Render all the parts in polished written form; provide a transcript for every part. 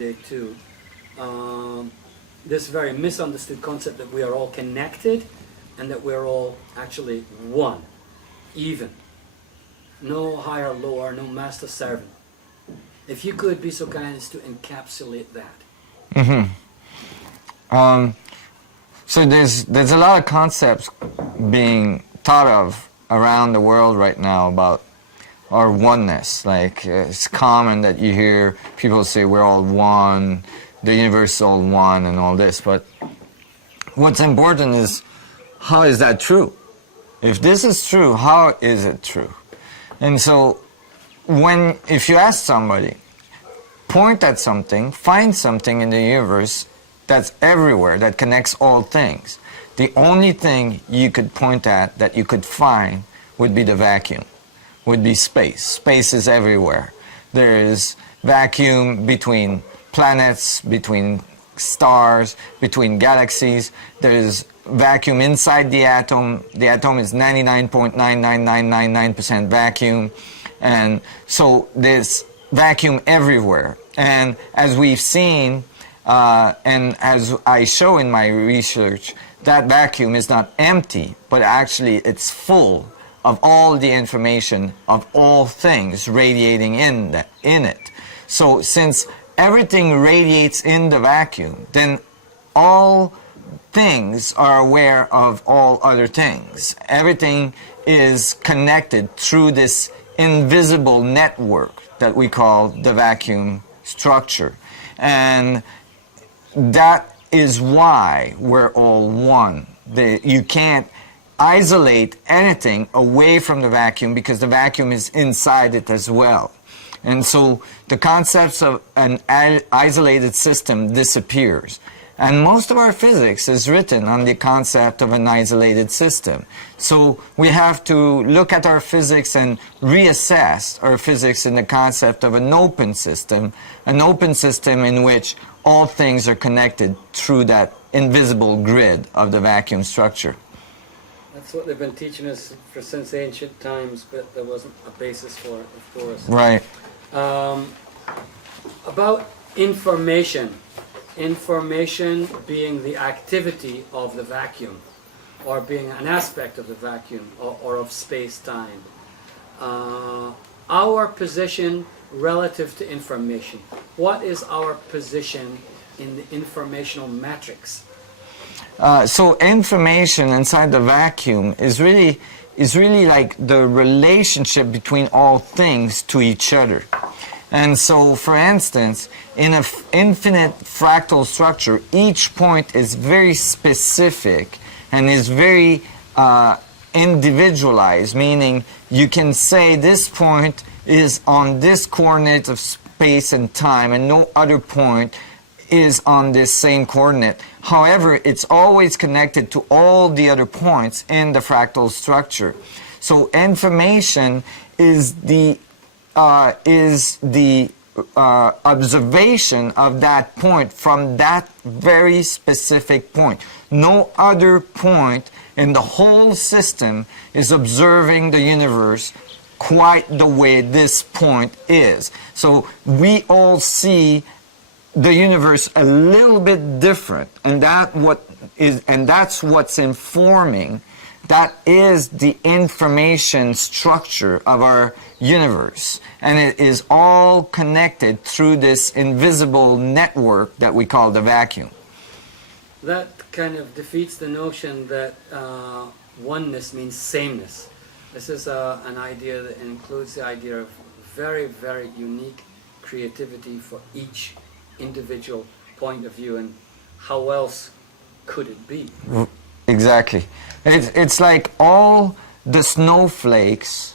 too. This very misunderstood concept that we are all connected and that we're all actually one, even. No higher, lower, no master servant. If you could be so kind as to encapsulate that. So there's a lot of concepts being thought of around the world right now about our oneness. Like it's common that you hear people say we're all one, the universe is all one, and all this. But what's important is, how is that true? If this is true, how is it true? And so if you ask somebody, point at something, find something in the universe that's everywhere, that connects all things. The only thing you could point at, that you could find, would be the vacuum, would be space. Space is everywhere. There is vacuum between planets, between stars, between galaxies. There is vacuum inside the atom. The atom is 99.99999% vacuum. And so there's vacuum everywhere. And as we've seen, and as I show in my research, that vacuum is not empty, but actually it's full of all the information of all things radiating in it. So since everything radiates in the vacuum, then all things are aware of all other things. Everything is connected through this invisible network that we call the vacuum structure. And that is why we're all one. You can't isolate anything away from the vacuum, because the vacuum is inside it as well. And so the concepts of an isolated system disappears. And most of our physics is written on the concept of an isolated system. So we have to look at our physics and reassess our physics in the concept of an open system in which all things are connected through that invisible grid of the vacuum structure. That's what they've been teaching us since ancient times, but there wasn't a basis for it, of course. Right. About information. Information being the activity of the vacuum, or being an aspect of the vacuum, or of space-time. Our position relative to information. What is our position in the informational matrix? So information inside the vacuum is really like the relationship between all things to each other. And so, for instance, in an infinite fractal structure, each point is very specific and is very individualized, meaning you can say this point is on this coordinate of space and time, and no other point is on this same coordinate. However, it's always connected to all the other points in the fractal structure. So information is the observation of that point from that very specific point. No other point in the whole system is observing the universe quite the way this point is. So we all see the universe a little bit different, and that's what's informing. That is the information structure of our universe, and it is all connected through this invisible network that we call the vacuum. That kind of defeats the notion that oneness means sameness. This is an idea that includes the idea of very, very unique creativity for each individual point of view, and how else could it be? Exactly. It's like all the snowflakes,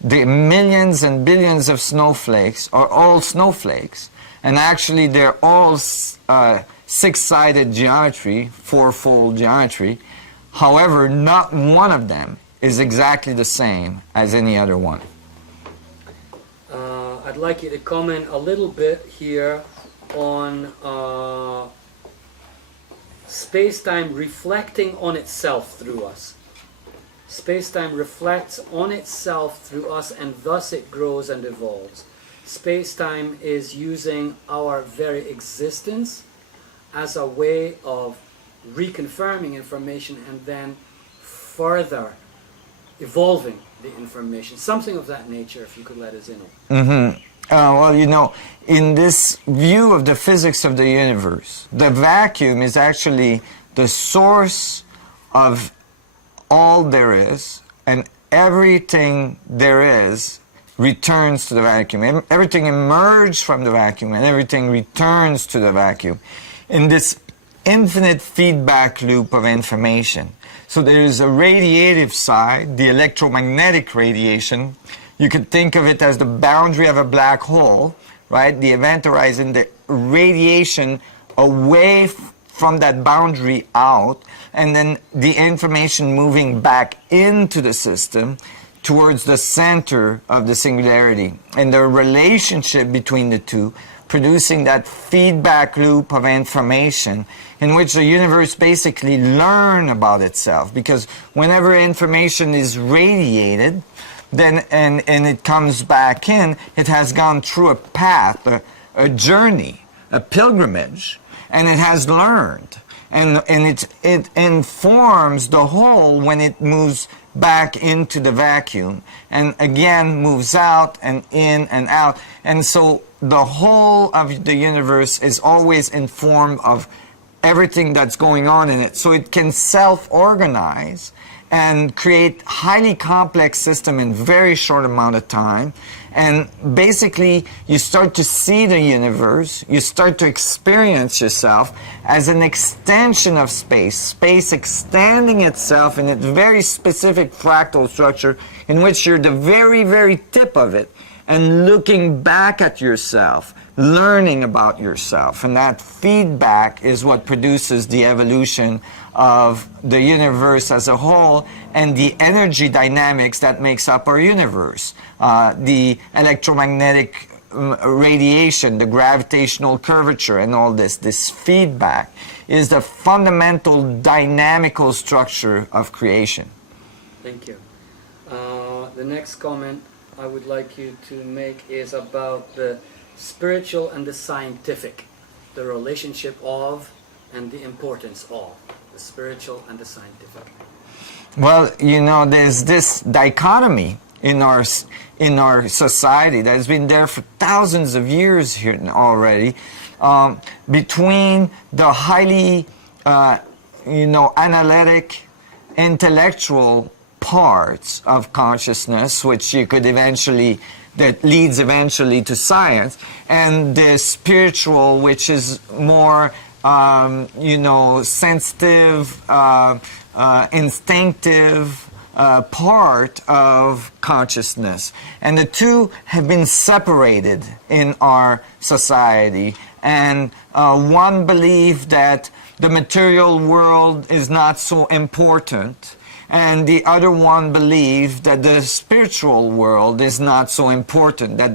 the millions and billions of snowflakes are all snowflakes, and actually they're all six-sided geometry, fourfold geometry. However, not one of them is exactly the same as any other one. I'd like you to comment a little bit here on space-time reflecting on itself through us. Space-time reflects on itself through us, and thus it grows and evolves. space-time is using our very existence as a way of reconfirming information and then further evolving the information. Something of that nature, if you could let us in on. Well, you know, in this view of the physics of the universe, the vacuum is actually the source of all there is, and everything there is returns to the vacuum. Everything emerges from the vacuum, and everything returns to the vacuum in this infinite feedback loop of information. So there is a radiative side, the electromagnetic radiation. You could think of it as the boundary of a black hole, right? The event horizon, the radiation away from that boundary out, and then the information moving back into the system towards the center of the singularity. And the relationship between the two, producing that feedback loop of information in which the universe basically learns about itself. Because whenever information is radiated, then and it comes back in, it has gone through a path, a journey, a pilgrimage, and it has learned. And it informs the whole when it moves back into the vacuum, and again moves out and in and out. And so the whole of the universe is always informed of everything that's going on in it. So it can self-organize and create highly complex system in very short amount of time. And basically, you start to see the universe, you start to experience yourself as an extension of space, space extending itself in its very specific fractal structure in which you're the very, very tip of it, and looking back at yourself, learning about yourself. And that feedback is what produces the evolution of the universe as a whole and the energy dynamics that makes up our universe. The electromagnetic radiation, the gravitational curvature, and all this feedback is the fundamental dynamical structure of creation. Thank you. The next comment I would like you to make is about the spiritual and the scientific, the relationship of and the importance of the spiritual and the scientific. Well, you know, there's this dichotomy in our society that has been there for thousands of years here already, between the highly, analytic, intellectual parts of consciousness, which you could eventually, that leads eventually to science, and the spiritual, which is more, sensitive, instinctive part of consciousness. And the two have been separated in our society. And one believed that the material world is not so important, and the other one believed that the spiritual world is not so important, that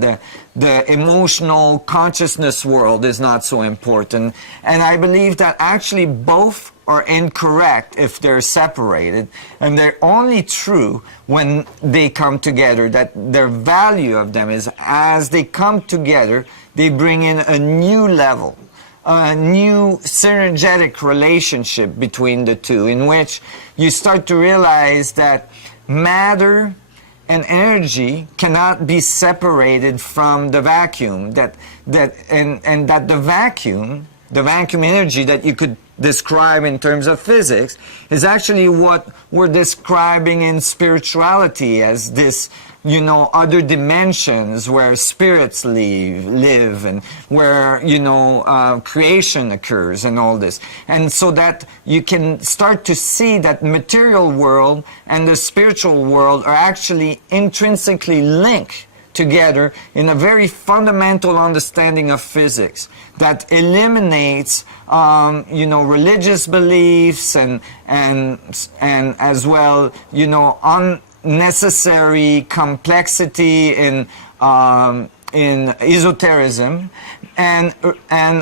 the emotional consciousness world is not so important. And I believe that actually both are incorrect if they're separated, and they're only true when they come together, that their value of them is as they come together, they bring in a new level, a new synergetic relationship between the two, in which you start to realize that matter and energy cannot be separated from the vacuum, and that the vacuum energy that you could describe in terms of physics is actually what we're describing in spirituality as this, other dimensions where spirits live and where, creation occurs and all this. And so that you can start to see that material world and the spiritual world are actually intrinsically linked together in a very fundamental understanding of physics that eliminates, religious beliefs and as well, unnecessary complexity in esotericism, and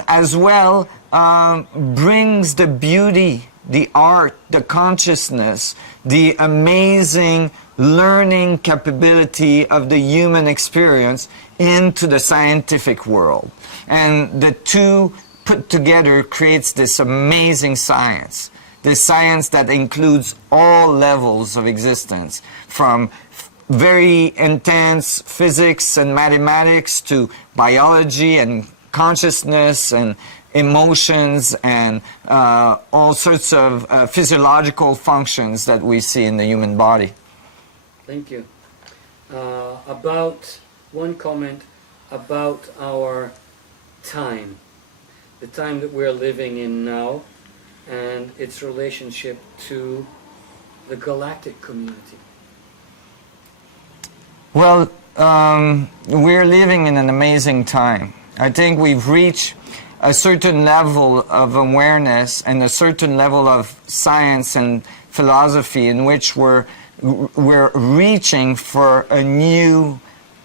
as well brings the beauty, the art, the consciousness the amazing learning capability of the human experience into the scientific world. And the two put together creates this amazing science. This science that includes all levels of existence, from very intense physics and mathematics to biology and consciousness and emotions and all sorts of physiological functions that we see in the human body. Thank you. About one comment about our time, the time that we're living in now, and its relationship to the galactic community. Well, we're living in an amazing time. I think we've reached a certain level of awareness and a certain level of science and philosophy in which we're reaching for a new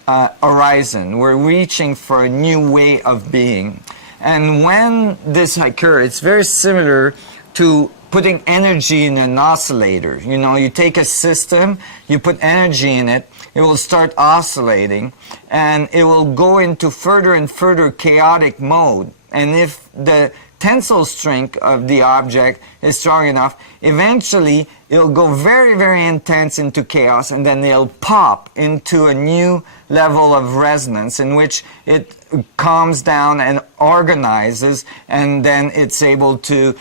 horizon. We're reaching for a new way of being. And when this occurs, it's very similar to putting energy in an oscillator. You know, you take a system, you put energy in it, it will start oscillating, and it will go into further and further chaotic mode. And if the tensile strength of the object is strong enough, eventually it'll go very, very intense into chaos, and then it'll pop into a new level of resonance in which it calms down and organizes, and then it's able to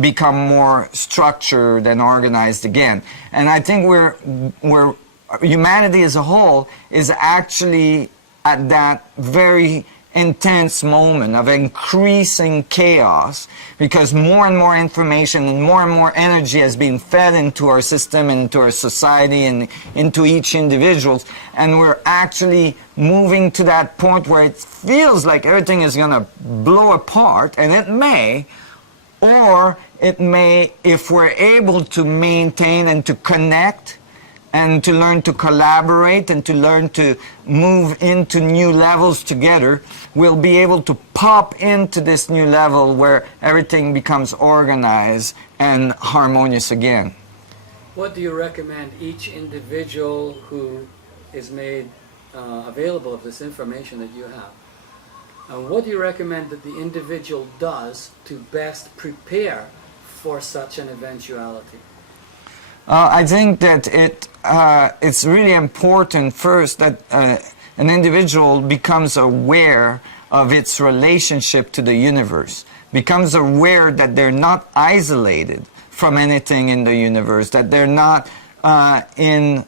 become more structured and organized again. And I think humanity as a whole is actually at that very intense moment of increasing chaos, because more and more information and more energy has been fed into our system, into our society, and into each individual, and we're actually moving to that point where it feels like everything is going to blow apart, and it may, or it may, if we're able to maintain and to connect and to learn to collaborate and to learn to move into new levels together, we'll be able to pop into this new level where everything becomes organized and harmonious again. What do you recommend each individual who is made available of this information that you have? What do you recommend that the individual does to best prepare for such an eventuality? I think that it's really important first that an individual becomes aware of its relationship to the universe, becomes aware that they're not isolated from anything in the universe, that they're not in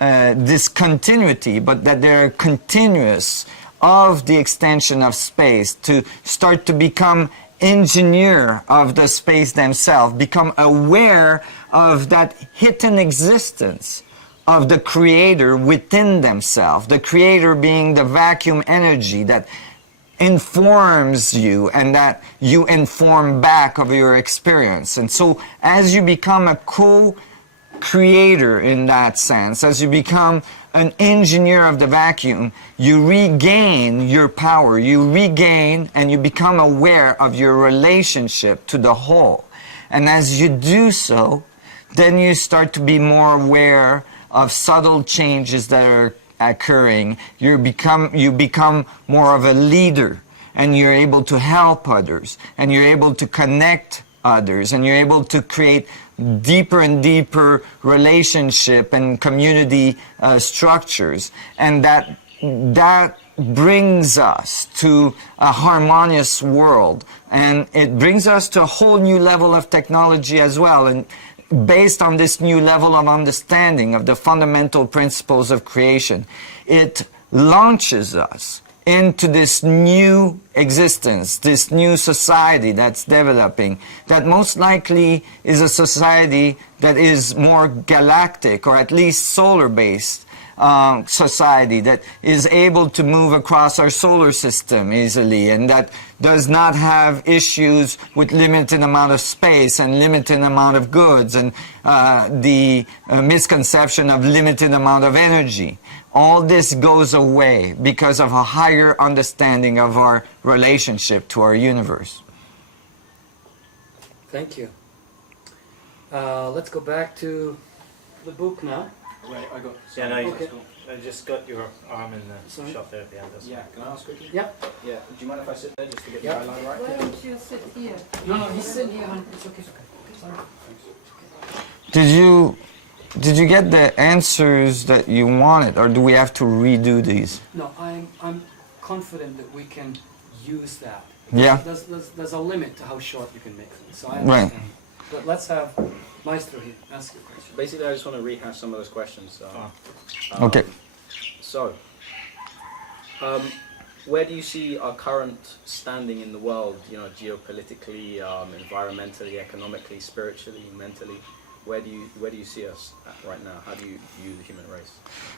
discontinuity, but that they're continuous of the extension of space, to start to become engineer of the space themselves, become aware of that hidden existence of the creator within themselves, the creator being the vacuum energy that informs you and that you inform back of your experience. And so as you become a co-creator in that sense, as you become an engineer of the vacuum, you regain your power, you regain and you become aware of your relationship to the whole. And as you do so, then you start to be more aware of subtle changes that are occurring. You become more of a leader, and you're able to help others, and you're able to connect others, and you're able to create deeper and deeper relationship and community structures. And that brings us to a harmonious world, and it brings us to a whole new level of technology as well. And based on this new level of understanding of the fundamental principles of creation, it launches us into this new existence, this new society that's developing, that most likely is a society that is more galactic, or at least solar-based society, that is able to move across our solar system easily, and that does not have issues with limited amount of space and limited amount of goods and the misconception of limited amount of energy. All this goes away because of a higher understanding of our relationship to our universe. Thank you. Let's go back to the book now. Wait, I got. Yeah, no, Okay. I just got your arm in the Sorry? shot there at the end. That's Yeah, can I ask quickly? Yep. Yeah. Do you mind if I sit there just to get Yeah. the eyeliner right? Why don't you sit here? No, he's sitting here. It's okay. Sorry. Did you get the answers that you wanted, or do we have to redo these? No, I'm confident that we can use that. Yeah. There's a limit to how short you can make things, so I Right. understand. But let's have Maestro here ask you a question. Basically, I just want to rehash some of those questions. Okay. So, where do you see our current standing in the world? You know, geopolitically, environmentally, economically, spiritually, mentally. Where do you see us at right now? How do you view the human race?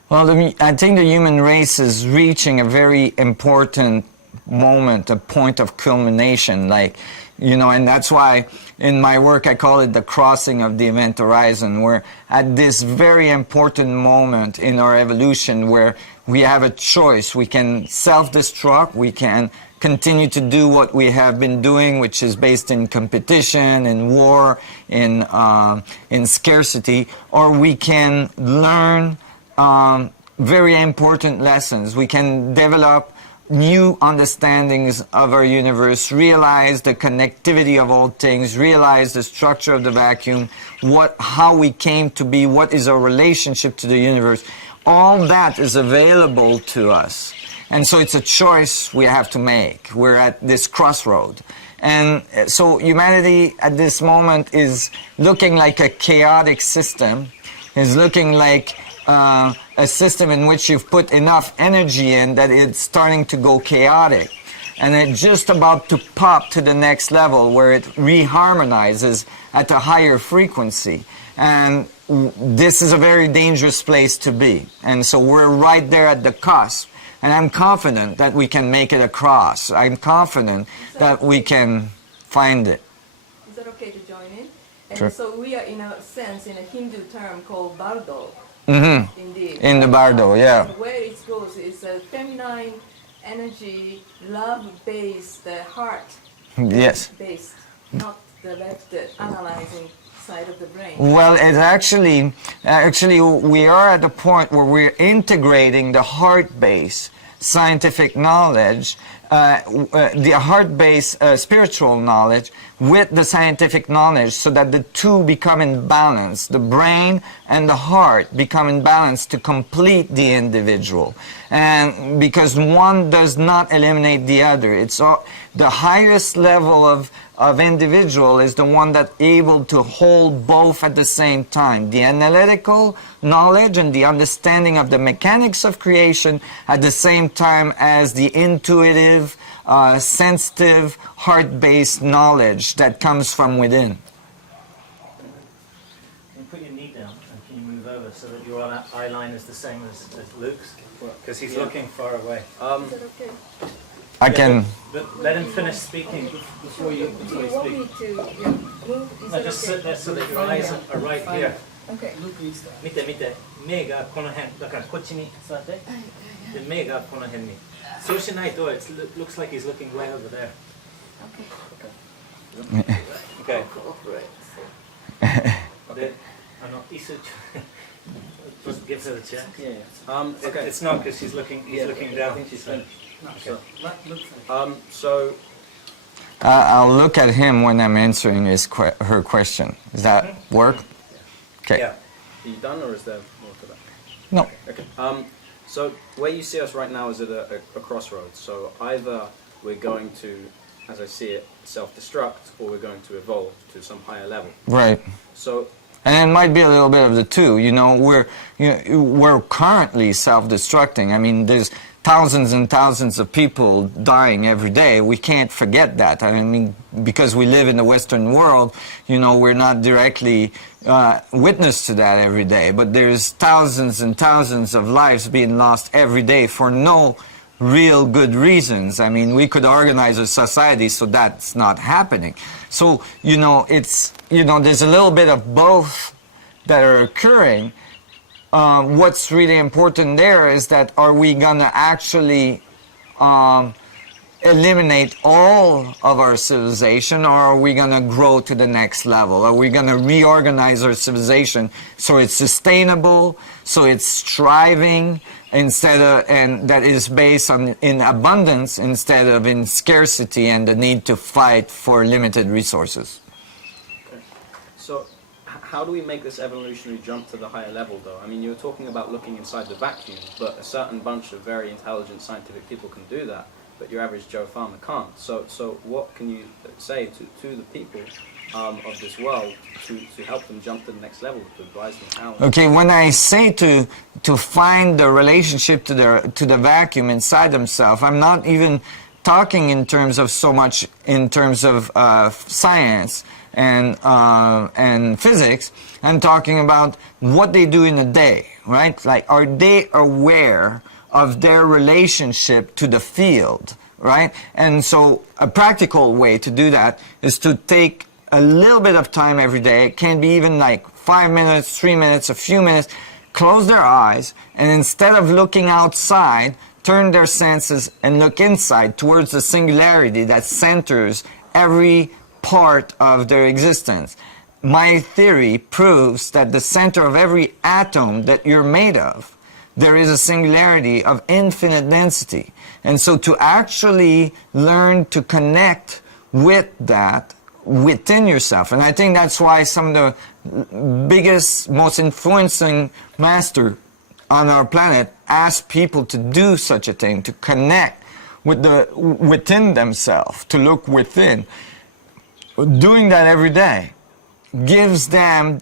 Well, I think the human race is reaching a very important moment, a point of culmination, and that's why in my work I call it the crossing of the event horizon. We're at this very important moment in our evolution where we have a choice. We can self-destruct, we can continue to do what we have been doing, which is based in competition, in war, in scarcity, or we can learn very important lessons. We can develop new understandings of our universe, realize the connectivity of all things, realize the structure of the vacuum, how we came to be, what is our relationship to the universe. All that is available to us. And so it's a choice we have to make. We're at this crossroad. And so humanity at this moment is looking like a chaotic system, is looking like a system in which you've put enough energy in that it's starting to go chaotic. And it's just about to pop to the next level where it reharmonizes at a higher frequency. And this is a very dangerous place to be. And so we're right there at the cusp. And I'm confident that we can make it across. I'm confident that we can find it. Is that okay to join in? And Sure. so we are, in a sense, in a Hindu term called bardo. Mm-hmm. Indeed. In the bardo, yeah. And where it goes is a feminine energy, love-based, heart-based, Yes. not the left analyzing side of the brain. Well, it actually, we are at a point where we're integrating the heart-based scientific knowledge, the heart-based spiritual knowledge with the scientific knowledge so that the two become in balance. The brain and the heart become in balance to complete the individual. And because one does not eliminate the other. It's the highest level of individual is the one that's able to hold both at the same time. The analytical knowledge and the understanding of the mechanics of creation at the same time as the intuitive, sensitive, heart-based knowledge that comes from within. Can you put your knee down and can you move over so that your eye line is the same as Luke's? Because he's looking far away. Is that okay? I can... But let him finish speaking before you Do you want me speak. to move? Is No, that just okay? sit there so that your eyes are right here. Okay. Luke needs that. 見て見て、目がこの辺だからこっちに座って、で目がこの辺に。そうしないと it looks like he's looking way over there. Okay. Okay. で、椅子 just give her the chair. Yeah. Okay. It's not because he's looking down. I think she's finished. No, So, let Luke finish. so I'll look at him when I'm answering her question. Does that work? Okay. Yeah. are you done, or is there more to that? No. Okay. So where you see us right now is at a crossroads. So either we're going to, as I see it, self-destruct, or we're going to evolve to some higher level. Right. So And it might be a little bit of the two. We're currently self-destructing. I mean, there's thousands and thousands of people dying every day. We can't forget that. I mean, because we live in the Western world, we're not directly witness to that every day. But there's thousands and thousands of lives being lost every day for no real good reasons. I mean, we could organize a society so that's not happening. So, there's a little bit of both that are occurring. What's really important there is that are we going to actually eliminate all of our civilization, or are we going to grow to the next level? Are we going to reorganize our civilization so it's sustainable, so it's striving, instead of, and that is based on in abundance instead of in scarcity and the need to fight for limited resources? Okay. So how do we make this evolutionary jump to the higher level, though? I mean, you were talking about looking inside the vacuum, but a certain bunch of very intelligent scientific people can do that, but your average Joe farmer can't. So what can you say to the people of this world to help them jump to the next level, to advise them how? Okay, when I say to find the relationship to the vacuum inside themselves, I'm not even talking in terms of so much in terms of science and physics. I'm talking about what they do in a day, right? Like, are they aware of their relationship to the field, right? And so a practical way to do that is to take a little bit of time every day. It can be even like 5 minutes, 3 minutes, a few minutes. Close their eyes, and instead of looking outside, turn their senses and look inside towards the singularity that centers every part of their existence. My theory proves that the center of every atom that you're made of, there is a singularity of infinite density. And so to actually learn to connect with that within yourself, and I think that's why some of the biggest, most influencing master on our planet ask people to do such a thing, to connect with within themselves, to look within. Doing that every day gives them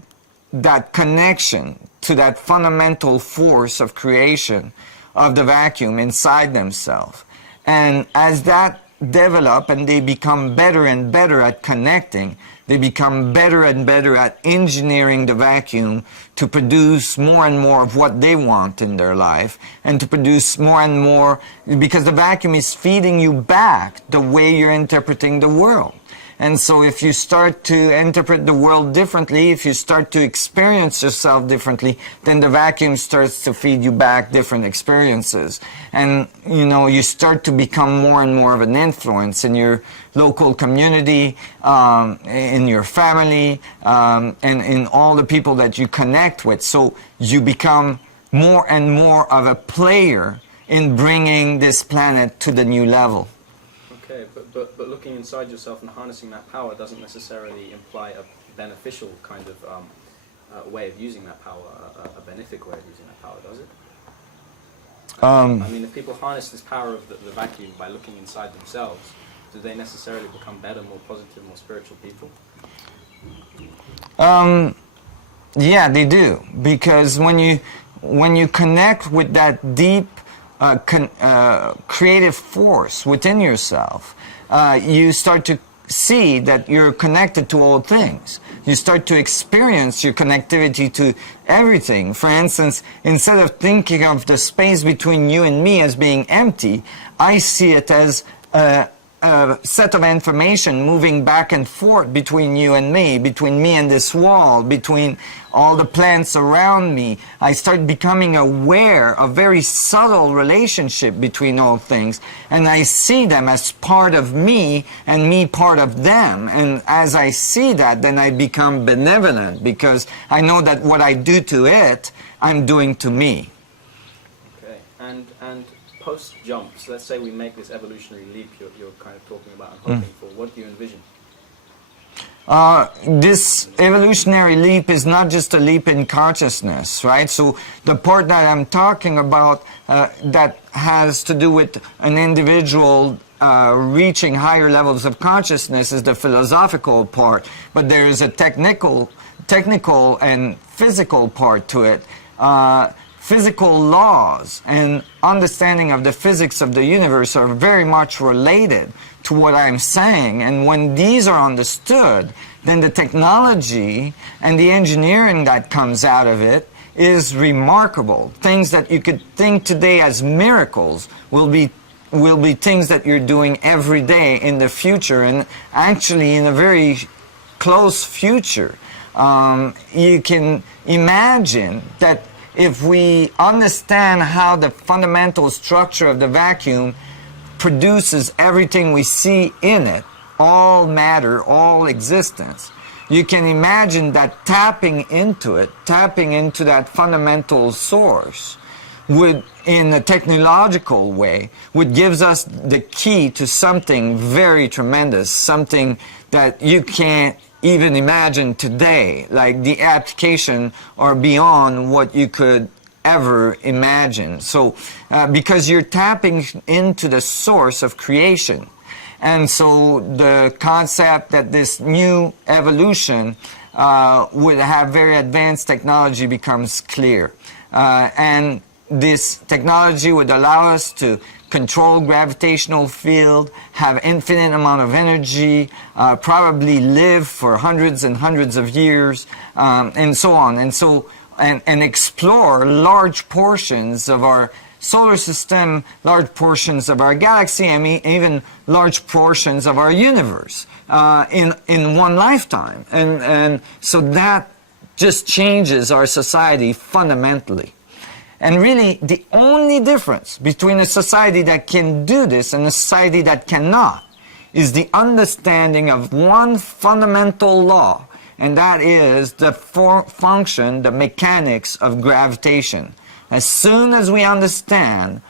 that connection to that fundamental force of creation of the vacuum inside themselves. And as that develop and they become better and better at connecting, they become better and better at engineering the vacuum to produce more and more of what they want in their life, and to produce more and more, because the vacuum is feeding you back the way you're interpreting the world. And so if you start to interpret the world differently, if you start to experience yourself differently, then the vacuum starts to feed you back different experiences. And, you know, you start to become more and more of an influence in your local community, in your family, and in all the people that you connect with. So you become more and more of a player in bringing this planet to the new level. Okay, but looking inside yourself and harnessing that power doesn't necessarily imply a beneficial kind of way of using that power, a benefic way of using that power, does it? I mean, if people harness this power of the vacuum by looking inside themselves, do they necessarily become better, more positive, more spiritual people? Yeah, they do, because when you connect with that deep creative force within yourself, you start to see that you're connected to all things. You start to experience your connectivity to everything. For instance, instead of thinking of the space between you and me as being empty, I see it as a set of information moving back and forth between you and me, between me and this wall, between all the plants around me. I start becoming aware of very subtle relationship between all things, and I see them as part of me and me part of them. And as I see that, then I become benevolent, because I know that what I do to it, I'm doing to me. Okay, and post jumps, let's say we make this evolutionary leap you're kind of talking about and hoping for, what do you envision? This evolutionary leap is not just a leap in consciousness, right? So the part that I'm talking about that has to do with an individual reaching higher levels of consciousness is the philosophical part, but there is a technical and physical part to it. Physical laws and understanding of the physics of the universe are very much related to what I'm saying, and when these are understood, then the technology and the engineering that comes out of it is remarkable. Things that you could think today as miracles will be things that you're doing every day in the future, and actually in a very close future. You can imagine that if we understand how the fundamental structure of the vacuum produces everything we see in it, all matter, all existence, you can imagine that tapping into it, tapping into that fundamental source, would, in a technological way, would gives us the key to something very tremendous, something that you can't even imagine today, like the application or beyond what you could ever imagine. So, because you're tapping into the source of creation. And so the concept that this new evolution would have very advanced technology becomes clear. And this technology would allow us to control gravitational field, have infinite amount of energy, probably live for hundreds and hundreds of years, and so on. And so, and explore large portions of our solar system, large portions of our galaxy, and even large portions of our universe in one lifetime. And so that just changes our society fundamentally. And really, the only difference between a society that can do this and a society that cannot is the understanding of one fundamental law, and that is the function, the mechanics of gravitation. As soon as we understand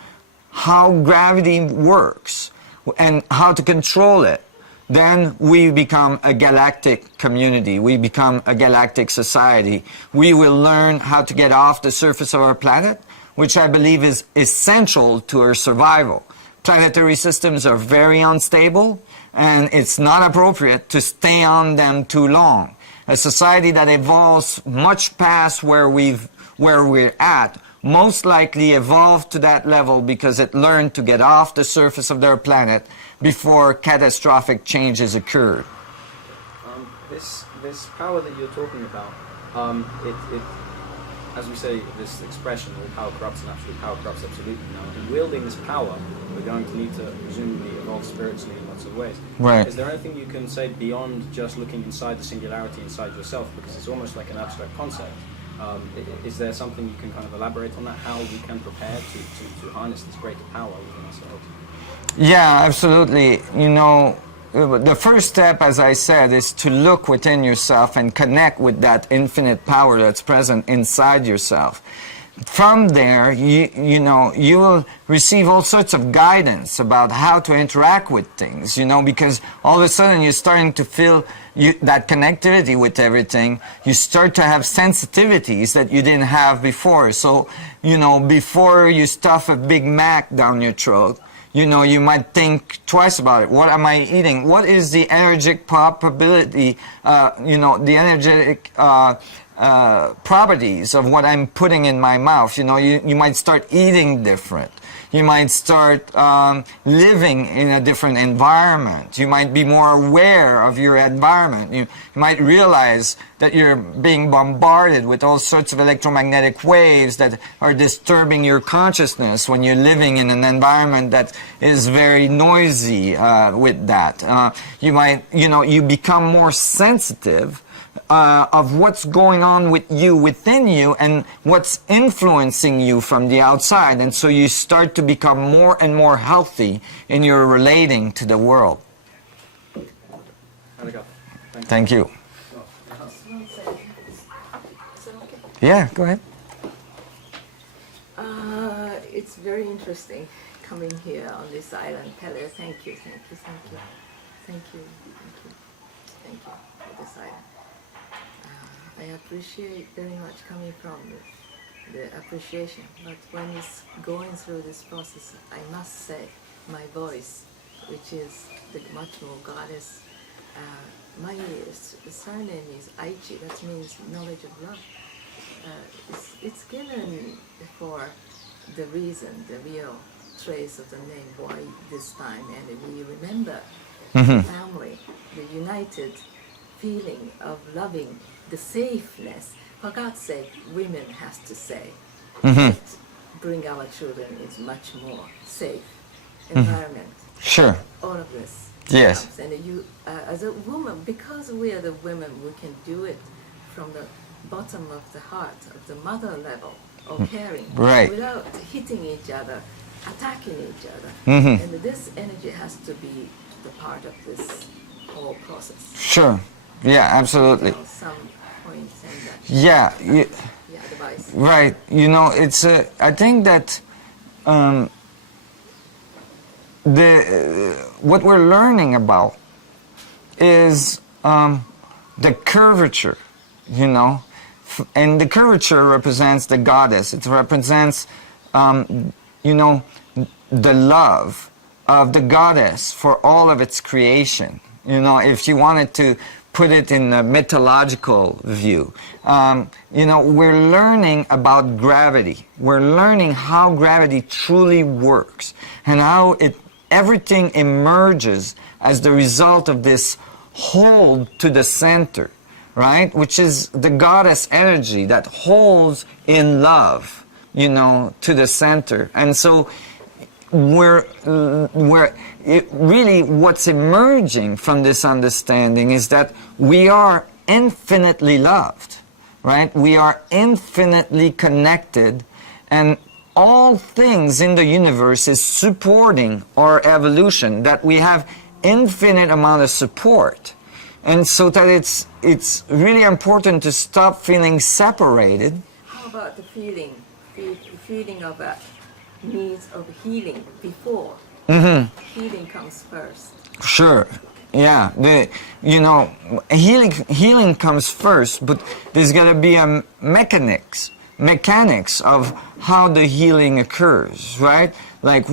how gravity works and how to control it, then we become a galactic community. We become a galactic society. We will learn how to get off the surface of our planet, which I believe is essential to our survival. Planetary systems are very unstable, and it's not appropriate to stay on them too long. A society that evolves much past where we're at most likely evolved to that level because it learned to get off the surface of their planet before catastrophic changes occurred. This power that you're talking about, as we say, this expression, all power corrupts and absolute power corrupts absolutely. Now, in wielding this power, we're going to need to presumably evolve spiritually in lots of ways. Right. Is there anything you can say beyond just looking inside the singularity inside yourself? Because it's almost like an abstract concept. Is there something you can kind of elaborate on that, how we can prepare to harness this greater power within ourselves? Yeah, absolutely. You know, the first step, as I said, is to look within yourself and connect with that infinite power that's present inside yourself. From there, you know, you will receive all sorts of guidance about how to interact with things, you know, because all of a sudden you're starting to feel that connectivity with everything. You start to have sensitivities that you didn't have before. So, you know, before you stuff a Big Mac down your throat, you know, you might think twice about it. What am I eating? What is the energetic probability, you know, the energetic properties of what I'm putting in my mouth? You know, you might start eating different. You might start living in a different environment. You might be more aware of your environment. You might realize that you're being bombarded with all sorts of electromagnetic waves that are disturbing your consciousness when you're living in an environment that is very noisy with that. You might, you know, you become more sensitive of what's going on with you within you and what's influencing you from the outside, and so you start to become more and more healthy in your relating to the world. Thank you. Yeah, go ahead. It's very interesting coming here on this island. Pele, thank you for this island. I appreciate very much coming from the appreciation, but when it's going through this process, I must say my voice, which is the much more goddess, my surname is Aichi, that means knowledge of love. It's given for the reason, the real trace of the name, why this time, and we remember the family, the united feeling of loving, the safeness. For God's sake, women has to say, that bring our children is much more safe environment. Sure. All of this. Yes. And you, as a woman, because we are the women, we can do it from the bottom of the heart, of the mother level of caring, Right. without hitting each other attacking each other. Mhm. And this energy has to be the part of this whole process. Sure. Yeah, absolutely. Tell some points and that. Yeah. Advice. Right. You know, it's I think that what we're learning about is the curvature, you know, and the curvature represents the goddess. It represents, you know, the love of the goddess for all of its creation. You know, if you wanted to put it in a mythological view, you know, we're learning about gravity. We're learning how gravity truly works and how everything emerges as the result of this hold to the center, right? Which is the goddess energy that holds in love, you know, to the center. And so really what's emerging from this understanding is that we are infinitely loved, right? We are infinitely connected, and all things in the universe is supporting our evolution, that we have infinite amount of support. And so that it's really important to stop feeling separated. How about the feeling of needs of healing before? Healing comes first. Sure. Yeah. You know, healing comes first, but there's got to be a mechanics of how the healing occurs, right? Like,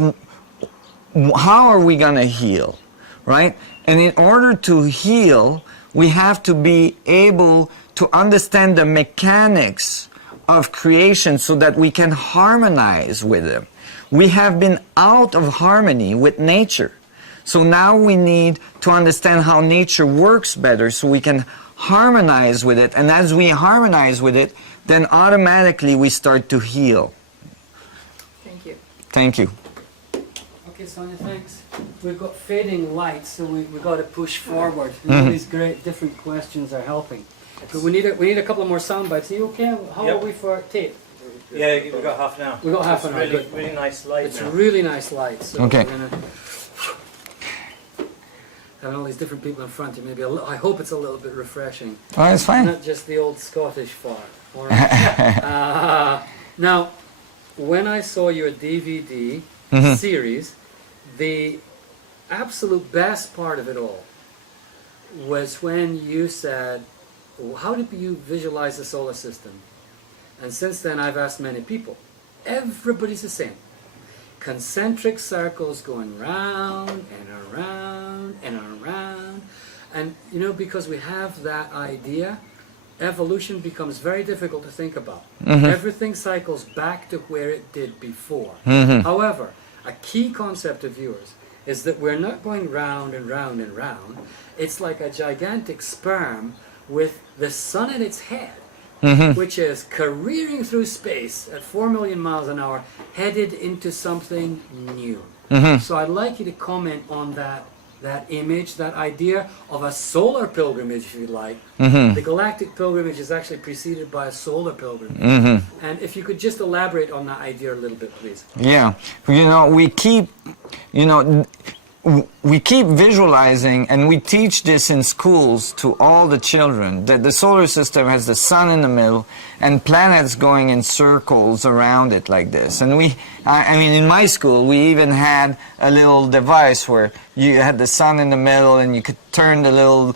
how are we going to heal, right? And in order to heal, we have to be able to understand the mechanics of creation so that we can harmonize with them. We have been out of harmony with nature. So now we need to understand how nature works better so we can harmonize with it. And as we harmonize with it, then automatically we start to heal. Thank you. Thank you. Okay, Sonia, thanks. We've got fading lights, so we've got to push forward. All these great different questions are helping. But we need a couple of more sound bites. Are you okay? How are we for tape? Yeah, we've got half an hour. We've got half an hour. Really, Good. really nice light. It's now. really nice light. So Okay. we're gonna having all these different people in front of you. Maybe I hope it's a little bit refreshing. Oh, it's fine. Not just the old Scottish fart. All right. Now, when I saw your DVD series, the absolute best part of it all was when you said, well, how did you visualize the solar system? And since then I've asked many people. Everybody's the same. Concentric circles going round and around and around. And you know, because we have that idea, evolution becomes very difficult to think about. Everything cycles back to where it did before. However, a key concept of yours is that we're not going round and round and round. It's like a gigantic sperm with the sun in its head, which is careering through space at 4 million miles an hour, headed into something new. So I'd like you to comment on that image, that idea of a solar pilgrimage, if you like. The galactic pilgrimage is actually preceded by a solar pilgrimage. And if you could just elaborate on that idea a little bit, please. Yeah. You know, we keep visualizing, and we teach this in schools to all the children, that the solar system has the sun in the middle and planets going in circles around it like this. And I mean, in my school, we even had a little device where you had the sun in the middle and you could turn the little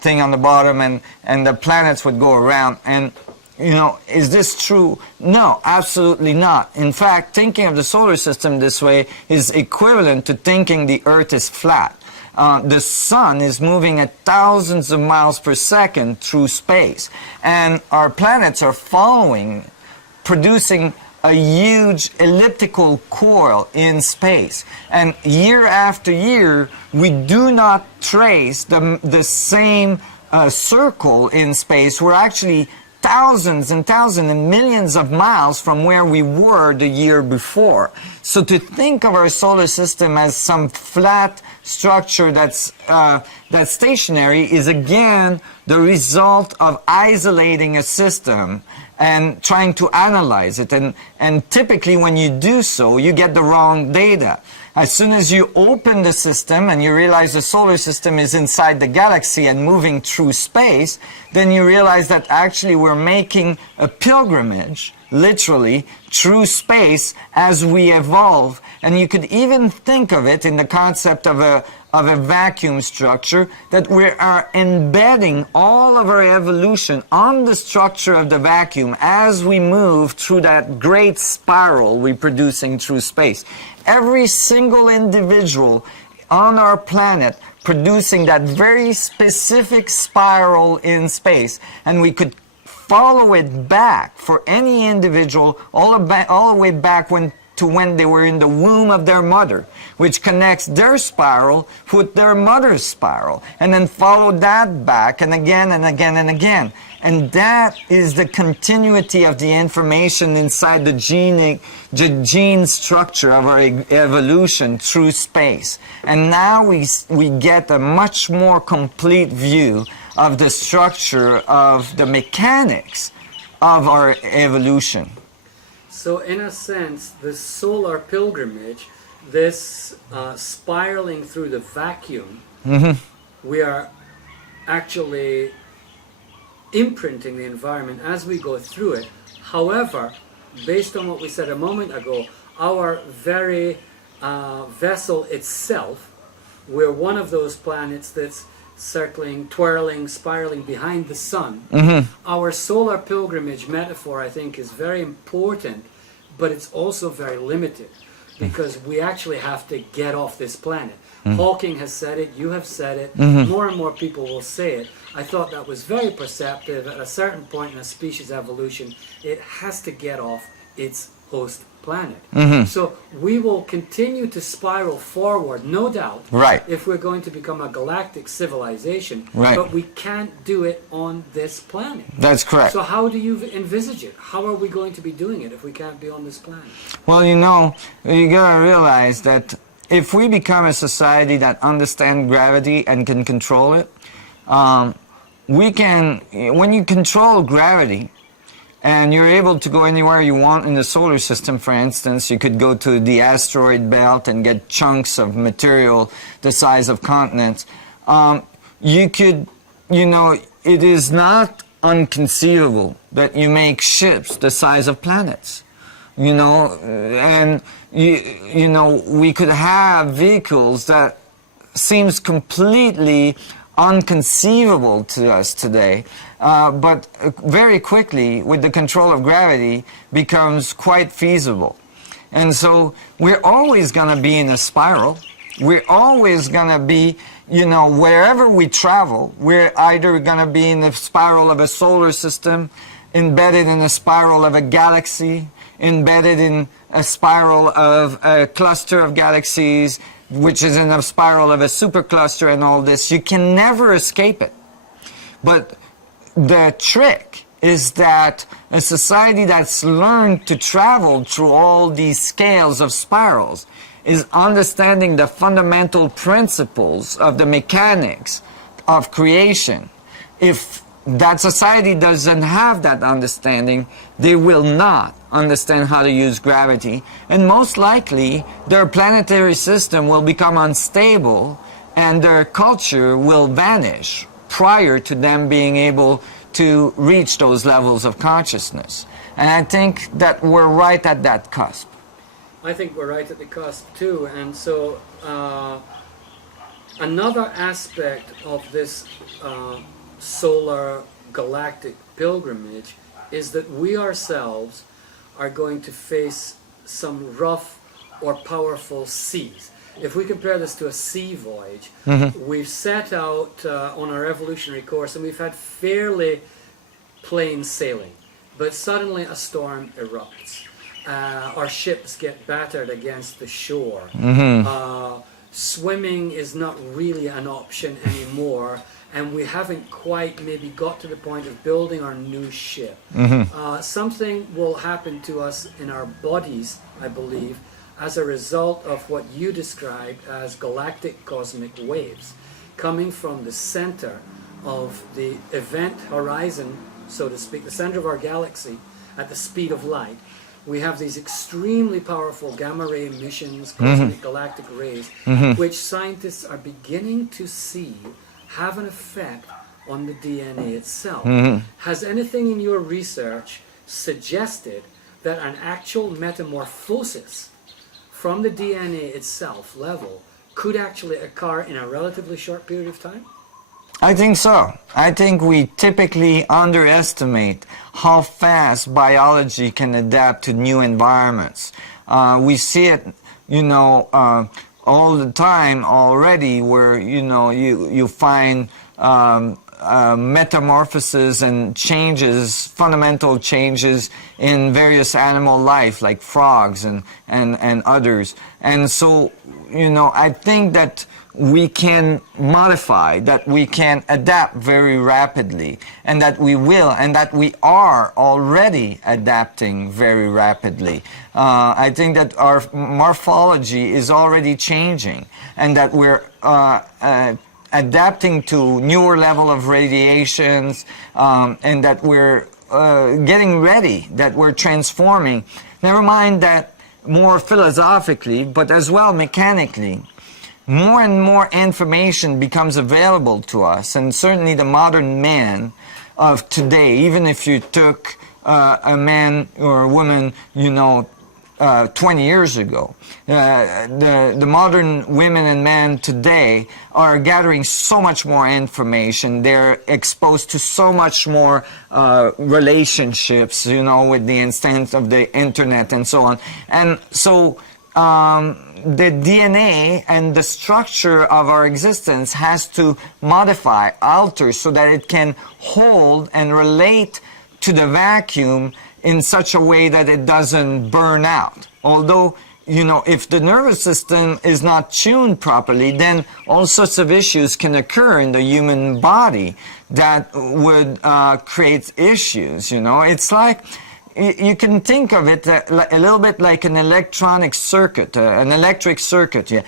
thing on the bottom, and the planets would go around. And you know, is this true? No, absolutely not. In fact, thinking of the solar system this way is equivalent to thinking the Earth is flat. The sun is moving at thousands of miles per second through space, and our planets are following, producing a huge elliptical coil in space. And year after year, we do not trace the same circle in space. We're actually thousands and thousands and millions of miles from where we were the year before. So to think of our solar system as some flat structure that's stationary is again the result of isolating a system and trying to analyze it. And typically when you do so, you get the wrong data. As soon as you open the system and you realize the solar system is inside the galaxy and moving through space, then you realize that actually we're making a pilgrimage, literally, through space as we evolve. And you could even think of it in the concept of a vacuum structure, that we are embedding all of our evolution on the structure of the vacuum as we move through that great spiral we're producing through space. Every single individual on our planet producing that very specific spiral in space, and we could follow it back for any individual all the way back to when they were in the womb of their mother, which connects their spiral with their mother's spiral, and then follow that back and again and again and again. And that is the continuity of the information inside the gene structure of our evolution through space. And now we get a much more complete view of the structure of the mechanics of our evolution. So in a sense, the solar pilgrimage, this spiraling through the vacuum, we are actually imprinting the environment as we go through it. However, based on what we said a moment ago, our very vessel itself, we're one of those planets that's circling, twirling, spiraling behind the sun. Our solar pilgrimage metaphor, I think, is very important, but it's also very limited, because we actually have to get off this planet. Hawking has said it, you have said it, more and more people will say it. I thought that was very perceptive. At a certain point in a species evolution, it has to get off its host planet. So we will continue to spiral forward, no doubt, Right. if we're going to become a galactic civilization, Right. but we can't do it on this planet. That's correct. So how do you envisage it? How are we going to be doing it if we can't be on this planet? Well, you know, you gotta realize that if we become a society that understands gravity and can control it, we can, when you control gravity, and you're able to go anywhere you want in the solar system, for instance, you could go to the asteroid belt and get chunks of material the size of continents. You could, you know, it is not unconceivable that you make ships the size of planets. You know, and you know, we could have vehicles that seems completely unconceivable to us today, but very quickly, with the control of gravity, becomes quite feasible. And so we're always going to be in a spiral. We're always going to be, you know, wherever we travel, we're either going to be in the spiral of a solar system, embedded in a spiral of a galaxy, embedded in a spiral of a cluster of galaxies, which is in a spiral of a supercluster and all this. You can never escape it. But the trick is that a society that's learned to travel through all these scales of spirals is understanding the fundamental principles of the mechanics of creation. If that society doesn't have that understanding, they will not understand how to use gravity, and most likely their planetary system will become unstable and their culture will vanish prior to them being able to reach those levels of consciousness. And I think that we're right at that cusp. I think we're right at the cusp too, and so another aspect of this solar galactic pilgrimage is that we ourselves are going to face some rough or powerful seas. If we compare this to a sea voyage, we've set out on our evolutionary course and we've had fairly plain sailing, but suddenly a storm erupts. Our ships get battered against the shore. Swimming is not really an option anymore, and we haven't quite maybe got to the point of building our new ship. Something will happen to us in our bodies, I believe, as a result of what you described as galactic cosmic waves coming from the center of the event horizon so to speak, the center of our galaxy at the speed of light, we have these extremely powerful gamma ray emissions, cosmic galactic rays, which scientists are beginning to see have an effect on the DNA itself. Has anything in your research suggested that an actual metamorphosis from the DNA itself level could actually occur in a relatively short period of time? I think so. I think we typically underestimate how fast biology can adapt to new environments. We see it, all the time already, where you find metamorphoses and changes, fundamental changes in various animal life, like frogs and others. And so, I think that we can modify, that we can adapt very rapidly, and that we will, and that we are already adapting very rapidly. I think that our morphology is already changing, and that we're adapting to newer level of radiations, and that we're getting ready, that we're transforming. Never mind that more philosophically, but as well mechanically. More and more information becomes available to us, and certainly the modern man of today, even if you took a man or a woman, 20 years ago, the modern women and men today are gathering so much more information. They're exposed to so much more relationships, with the instant of the internet and so on. And so the DNA and the structure of our existence has to modify, alter, so that it can hold and relate to the vacuum in such a way that it doesn't burn out. Although, if the nervous system is not tuned properly, then all sorts of issues can occur in the human body that would create issues, It's like, you can think of it a little bit like an electronic circuit, an electric circuit. You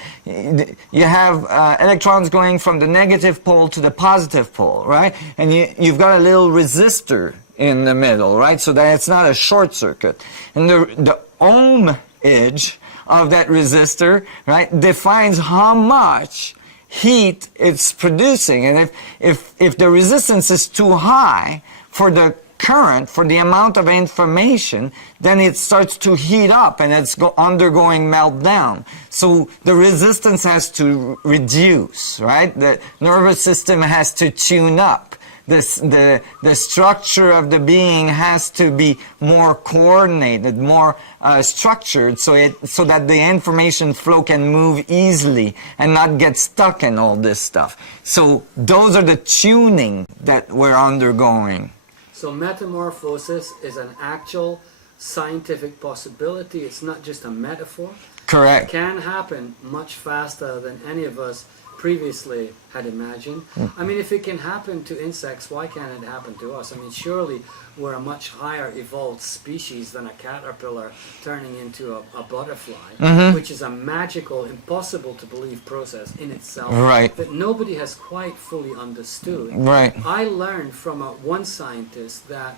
have electrons going from the negative pole to the positive pole, right? And you've got a little resistor in the middle, right? So that it's not a short circuit. And the ohmage of that resistor, right, defines how much heat it's producing. And if the resistance is too high for the current, for the amount of information, then it starts to heat up and it's undergoing meltdown. So the resistance has to reduce, right? The nervous system has to tune up. The structure of the being has to be more coordinated, more structured, so that the information flow can move easily and not get stuck in all this stuff. So those are the tuning that we're undergoing. So metamorphosis is an actual scientific possibility. It's not just a metaphor. Correct. It can happen much faster than any of us previously had imagined. I mean, if it can happen to insects, why can't it happen to us? I mean, surely we're a much higher evolved species than a caterpillar turning into a butterfly, which is a magical, impossible to believe process in itself, right, that nobody has quite fully understood. Right. I learned from one scientist that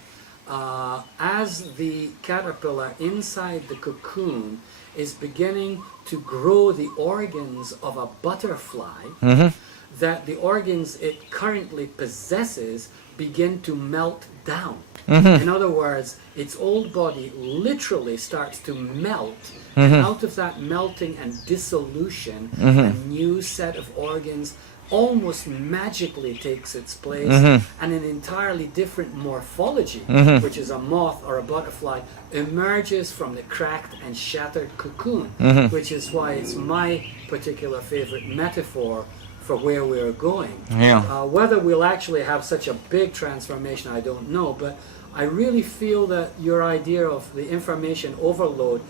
as the caterpillar inside the cocoon is beginning to grow the organs of a butterfly, that the organs it currently possesses begin to melt down. In other words, its old body literally starts to melt, and out of that melting and dissolution, a new set of organs almost magically takes its place, and an entirely different morphology, which is a moth or a butterfly, emerges from the cracked and shattered cocoon, which is why it's my particular favorite metaphor for where we're going. Whether we'll actually have such a big transformation, I don't know, but I really feel that your idea of the information overload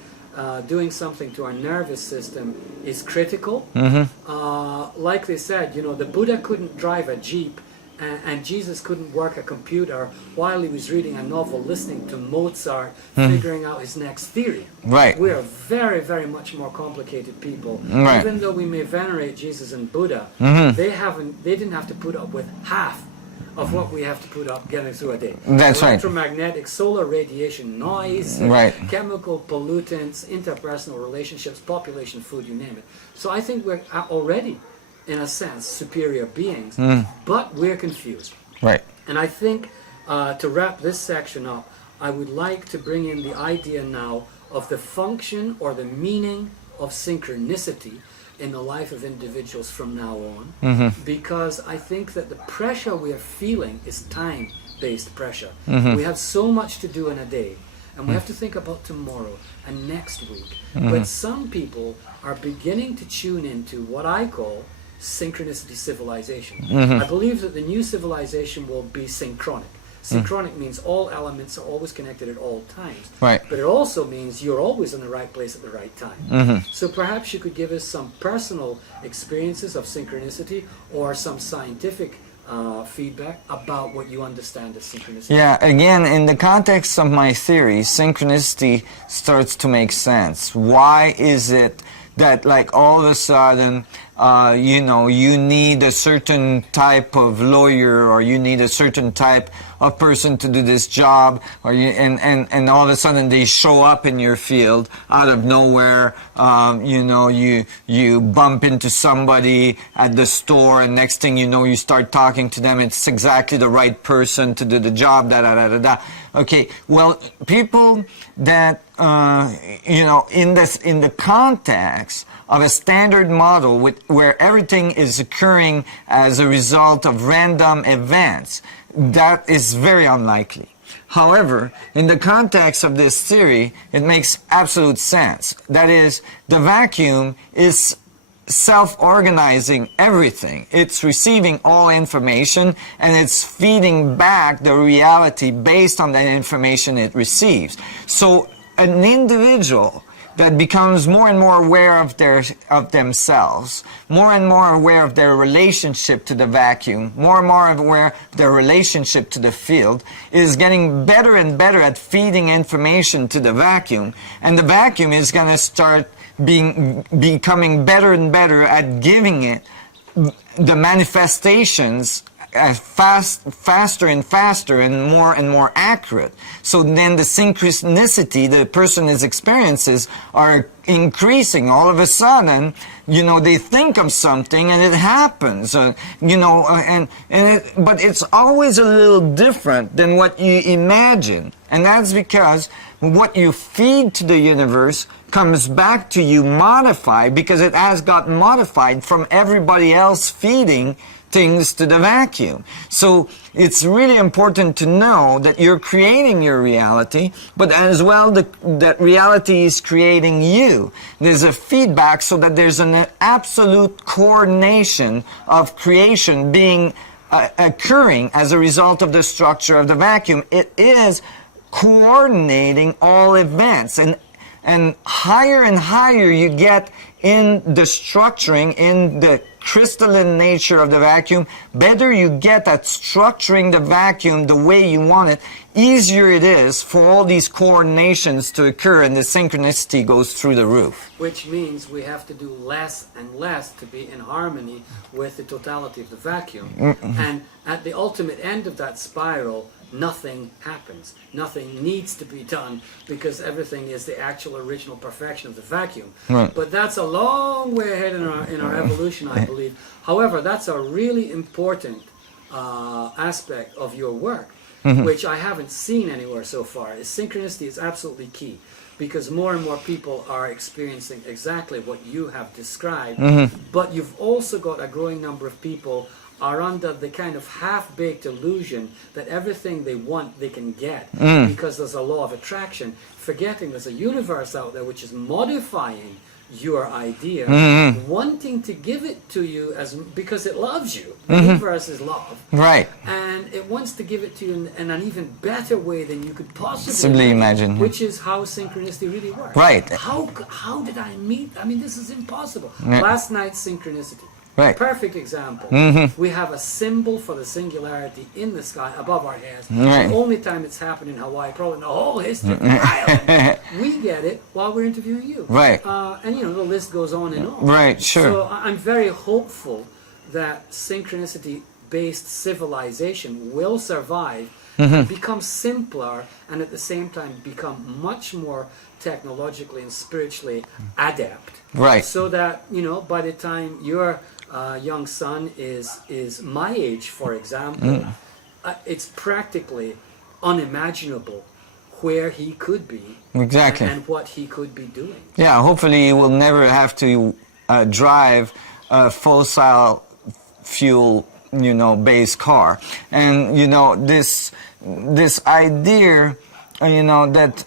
doing something to our nervous system is critical. Like they said, the Buddha couldn't drive a Jeep, and Jesus couldn't work a computer while he was reading a novel, listening to Mozart, figuring out his next theory. Right. We are very, very much more complicated people. Right. Even though we may venerate Jesus and Buddha, they didn't have to put up with half of what we have to put up getting through a day. That's right. Electromagnetic, solar radiation, noise, Right. chemical pollutants, interpersonal relationships, population, food, you name it. So I think we're already, in a sense, superior beings, but we're confused. Right. And I think to wrap this section up, I would like to bring in the idea now of the function or the meaning of synchronicity in the life of individuals from now on, because I think that the pressure we are feeling is time-based pressure. We have so much to do in a day, and we have to think about tomorrow and next week. But some people are beginning to tune into what I call synchronicity civilization. I believe that the new civilization will be synchronic. Synchronic means all elements are always connected at all times. Right. But it also means you're always in the right place at the right time. So perhaps you could give us some personal experiences of synchronicity or some scientific feedback about what you understand as synchronicity. Yeah, again, in the context of my theory, synchronicity starts to make sense. Why is it that, like, all of a sudden, you know, you need a certain type of lawyer, or you need a certain type of person to do this job, or and all of a sudden they show up in your field out of nowhere. You know, you bump into somebody at the store, and next thing you know, you start talking to them. It's exactly the right person to do the job. Da da da da da. Okay, well, people that you know, in the context of a standard model where everything is occurring as a result of random events, that is very unlikely. However, in the context of this theory, it makes absolute sense. That is, the vacuum is self-organizing everything. It's receiving all information, and it's feeding back the reality based on the information it receives. So an individual that becomes more and more aware of themselves, more and more aware of their relationship to the vacuum, more and more aware of their relationship to the field, is getting better and better at feeding information to the vacuum, and the vacuum is going to start becoming better and better at giving it the manifestations faster and faster and more accurate. So then the synchronicity the person's experiences are increasing. All of a sudden, you know, they think of something and it happens. You know, but it's always a little different than what you imagine. And that's because what you feed to the universe comes back to you modified, because it has got modified from everybody else feeding things to the vacuum. So it's really important to know that you're creating your reality, but as well that reality is creating you. There's a feedback, so that there's an absolute coordination of creation being occurring as a result of the structure of the vacuum. It is coordinating all events, and higher you get in the structuring, in the crystalline nature of the vacuum, better you get at structuring the vacuum the way you want it, easier it is for all these coordinations to occur, and the synchronicity goes through the roof. Which means we have to do less and less to be in harmony with the totality of the vacuum. And at the ultimate end of that spiral, nothing happens. Nothing needs to be done, because everything is the actual original perfection of the vacuum. Right. But that's a long way ahead in our evolution, I believe. However, that's a really important aspect of your work, which I haven't seen anywhere so far. Synchronicity is absolutely key, because more and more people are experiencing exactly what you have described. But you've also got a growing number of people are under the kind of half-baked illusion that everything they want they can get, because there's a law of attraction, forgetting there's a universe out there which is modifying your idea, wanting to give it to you because it loves you. The universe is love. Right. And it wants to give it to you in an even better way than you could possibly imagine. which is how synchronicity really works. Right. How did I meet? I mean, this is impossible. Yeah. Last night's synchronicity. Right. Perfect example. We have a symbol for the singularity in the sky above our heads. Right. The only time it's happened in Hawaii, probably in the whole history of the island. We get it while we're interviewing you. Right. And you know, the list goes on and on. Right, sure. So I'm very hopeful that synchronicity based civilization will survive, become simpler, and at the same time become much more technologically and spiritually adept. Right. So that, you know, by the time your young son is my age, for example, it's practically unimaginable where he could be Exactly. and what he could be doing. Yeah, hopefully you will never have to drive a fossil fuel, you know, based car. And, you know, this idea, you know, that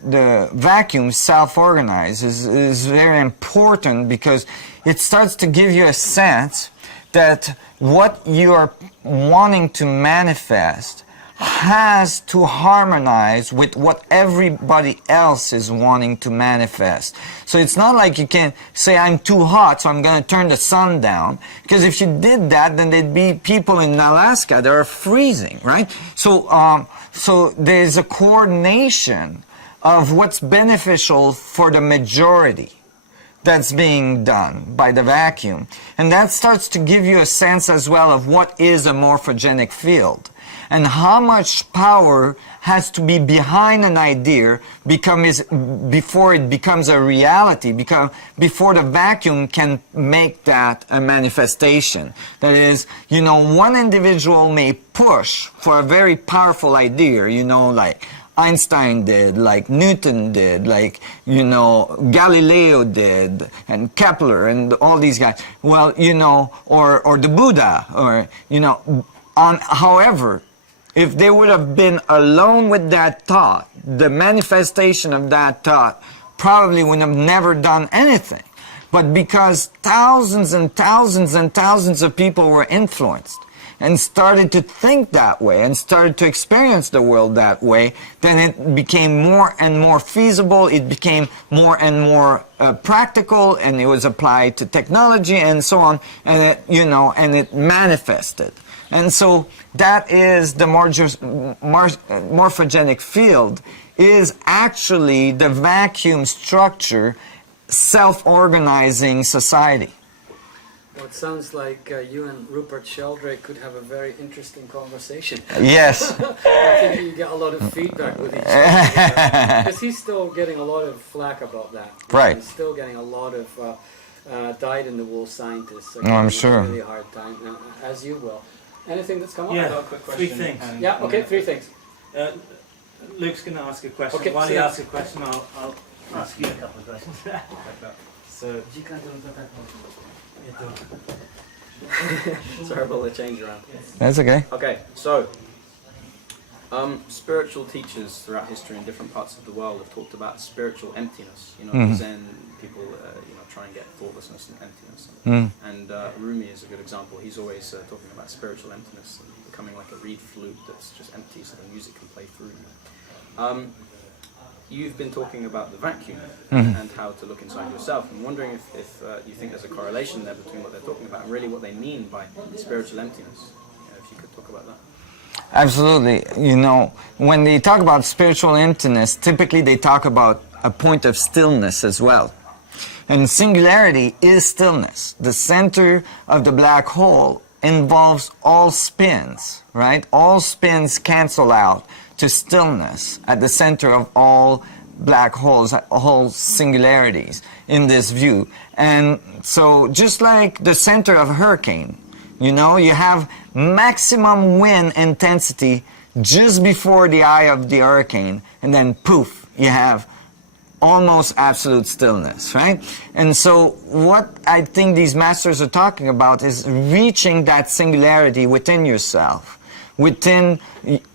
the vacuum self-organize is very important, because it starts to give you a sense that what you are wanting to manifest has to harmonize with what everybody else is wanting to manifest. So it's not like you can say, I'm too hot, so I'm going to turn the sun down. Because if you did that, then there'd be people in Alaska that are freezing, right? So, so there's a coordination of what's beneficial for the majority that's being done by the vacuum. And that starts to give you a sense as well of what is a morphogenic field, and how much power has to be behind an idea before it becomes a reality, before the vacuum can make that a manifestation. That is, you know, one individual may push for a very powerful idea, you know, like Einstein did, like Newton did, like, you know, Galileo did, and Kepler, and all these guys. Well, you know, or the Buddha, or, you know, however, if they would have been alone with that thought, the manifestation of that thought probably would have never done anything. But because thousands and thousands and thousands of people were influenced and started to think that way and started to experience the world that way, then it became more and more feasible, it became more and more practical, and it was applied to technology and so on, and it, you know, and it manifested. And so that is the morphogenic field, is actually the vacuum structure self-organizing society. Well, it sounds like you and Rupert Sheldrake could have a very interesting conversation. Yes. I think you get a lot of feedback with each other. Because he's still getting a lot of flack about that. Right. He's still getting a lot of dyed-in-the-wool scientists. Oh, I'm sure. A really hard time, as you will. Anything that's come up? Yeah, I've got a quick three question. things. And- Yeah, okay, three things. Luke's going to ask a question. Okay, While so he yeah. asks a question, I'll ask you a couple of questions. So, Sorry about the change around. That's okay. Okay, so spiritual teachers throughout history in different parts of the world have talked about spiritual emptiness. You know, Zen people, you know, try and get thoughtlessness and emptiness. And Rumi is a good example. He's always talking about spiritual emptiness and becoming like a reed flute that's just empty, so the music can play through you. You've been talking about the vacuum and how to look inside yourself. I'm wondering if you think there's a correlation there between what they're talking about and really what they mean by spiritual emptiness. If you could talk about that. Absolutely. You know, when they talk about spiritual emptiness, typically they talk about a point of stillness as well. And singularity is stillness. The center of the black hole involves all spins, right? All spins cancel out to stillness at the center of all black holes, all singularities in this view. And so just like the center of a hurricane, you know, you have maximum wind intensity just before the eye of the hurricane, and then poof, you have almost absolute stillness, right? And so what I think these masters are talking about is reaching that singularity within yourself, within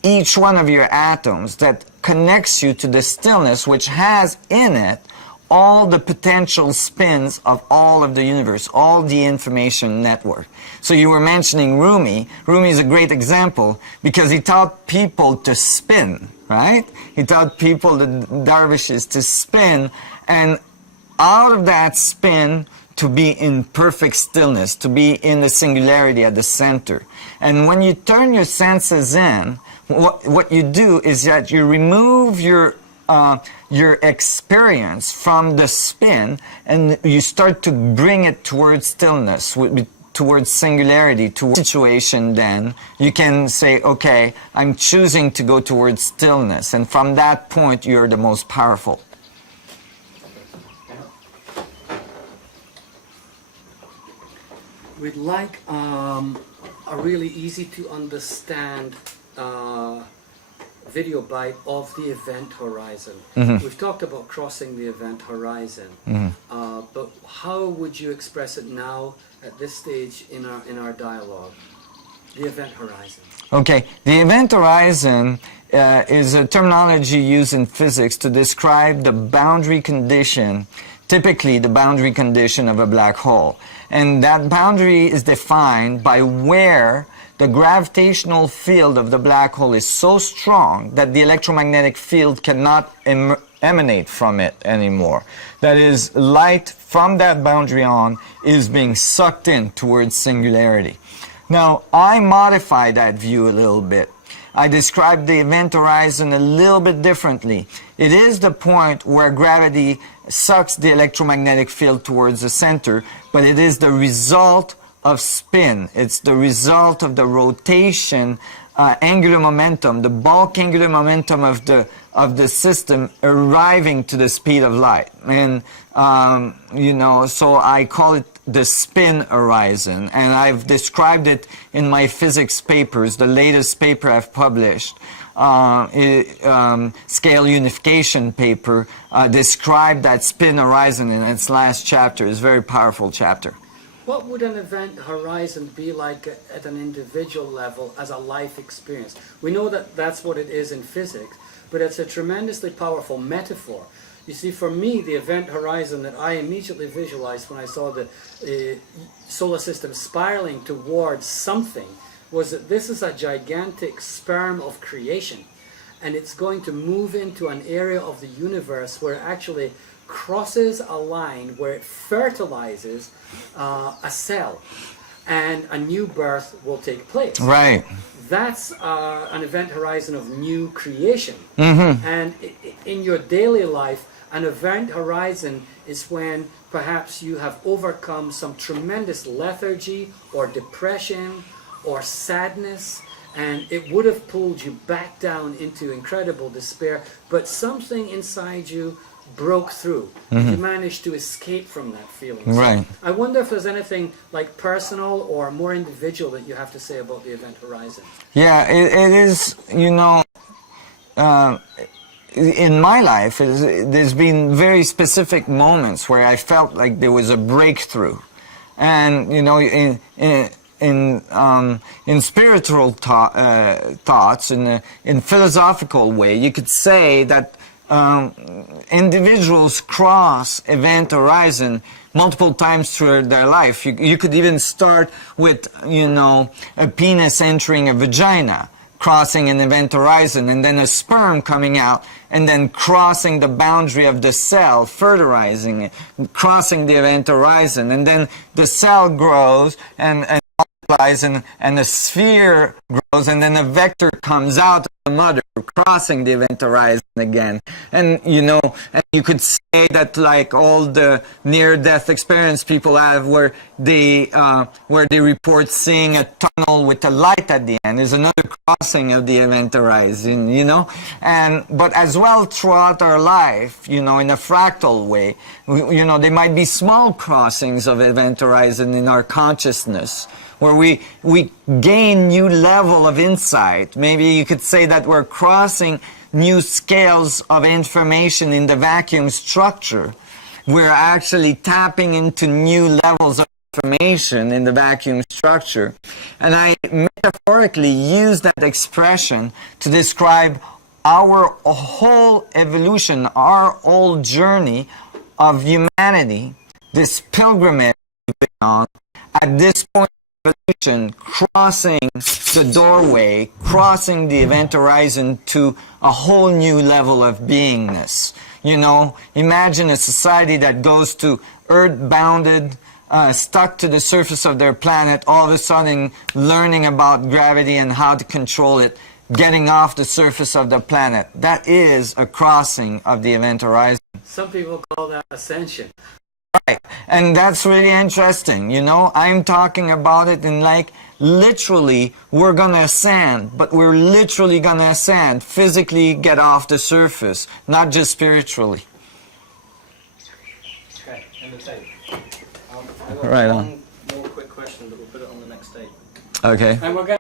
each one of your atoms, that connects you to the stillness which has in it all the potential spins of all of the universe, all the information network. So you were mentioning Rumi. Rumi is a great example because he taught people to spin, right? He taught people, the dervishes, to spin, and out of that spin to be in perfect stillness, to be in the singularity at the center. And when you turn your senses in, what you do is that you remove your experience from the spin, and you start to bring it towards stillness, towards singularity, towards situation, then you can say, okay, I'm choosing to go towards stillness. And from that point, you're the most powerful. We'd like a really easy to understand video bite of the event horizon. We've talked about crossing the event horizon, but how would you express it now at this stage in our dialogue? The event horizon. Okay, the event horizon is a terminology used in physics to describe the boundary condition, typically the boundary condition of a black hole. And that boundary is defined by where the gravitational field of the black hole is so strong that the electromagnetic field cannot emanate from it anymore. That is, light from that boundary on is being sucked in towards singularity. Now, I modify that view a little bit. I describe the event horizon a little bit differently. It is the point where gravity sucks the electromagnetic field towards the center, but it is the result of spin. It's the result of the rotation, angular momentum, the bulk angular momentum of the system arriving to the speed of light. And you know, so I call it the spin horizon, and I've described it in my physics papers. The latest paper I've published, scale unification paper, described that spin horizon in its last chapter. It's a very powerful chapter. What would an event horizon be like at an individual level as a life experience? We know that that's what it is in physics, but it's a tremendously powerful metaphor. You see, for me, the event horizon that I immediately visualized when I saw the solar system spiraling towards something was that this is a gigantic sperm of creation, and it's going to move into an area of the universe where it actually crosses a line where it fertilizes a cell, and a new birth will take place. Right. That's an event horizon of new creation. And in your daily life, an event horizon is when perhaps you have overcome some tremendous lethargy or depression or sadness, and it would have pulled you back down into incredible despair, but something inside you broke through. You managed to escape from that feeling. Right. So I wonder if there's anything like personal or more individual that you have to say about the event horizon. Yeah, it is, you know, in my life, there's been very specific moments where I felt like there was a breakthrough. And, you know, in spiritual thoughts, in philosophical way, you could say that individuals cross event horizon multiple times through their life. You could even start with, you know, a penis entering a vagina, crossing an event horizon, and then a sperm coming out, and then crossing the boundary of the cell, fertilizing it, crossing the event horizon, and then the cell grows and multiplies, and the sphere grows, and then a vector comes out of the mother, crossing the event horizon again. And you know, and you could say that like all the near-death experience people have, where they report seeing a tunnel with a light at the end, is another crossing of the event horizon, you know. And but as well throughout our life, you know, in a fractal way, you know, there might be small crossings of event horizon in our consciousness, where we gain new level of insight. Maybe you could say that we're crossing new scales of information in the vacuum structure. We're actually tapping into new levels of information in the vacuum structure. And I metaphorically use that expression to describe our whole evolution, our whole journey of humanity, this pilgrimage on at this point of evolution, crossing the doorway, crossing the event horizon to a whole new level of beingness. You know, imagine a society that goes to earth-bounded, stuck to the surface of their planet, all of a sudden learning about gravity and how to control it, getting off the surface of the planet. That is a crossing of the event horizon. Some people call that ascension. Right, and that's really interesting. You know, I'm talking about it in like literally we're gonna ascend, but we're literally gonna ascend, physically get off the surface, not just spiritually. Okay, end of tape. I've got Right on. one more quick question, but we'll put it on the next tape. Okay. And we're going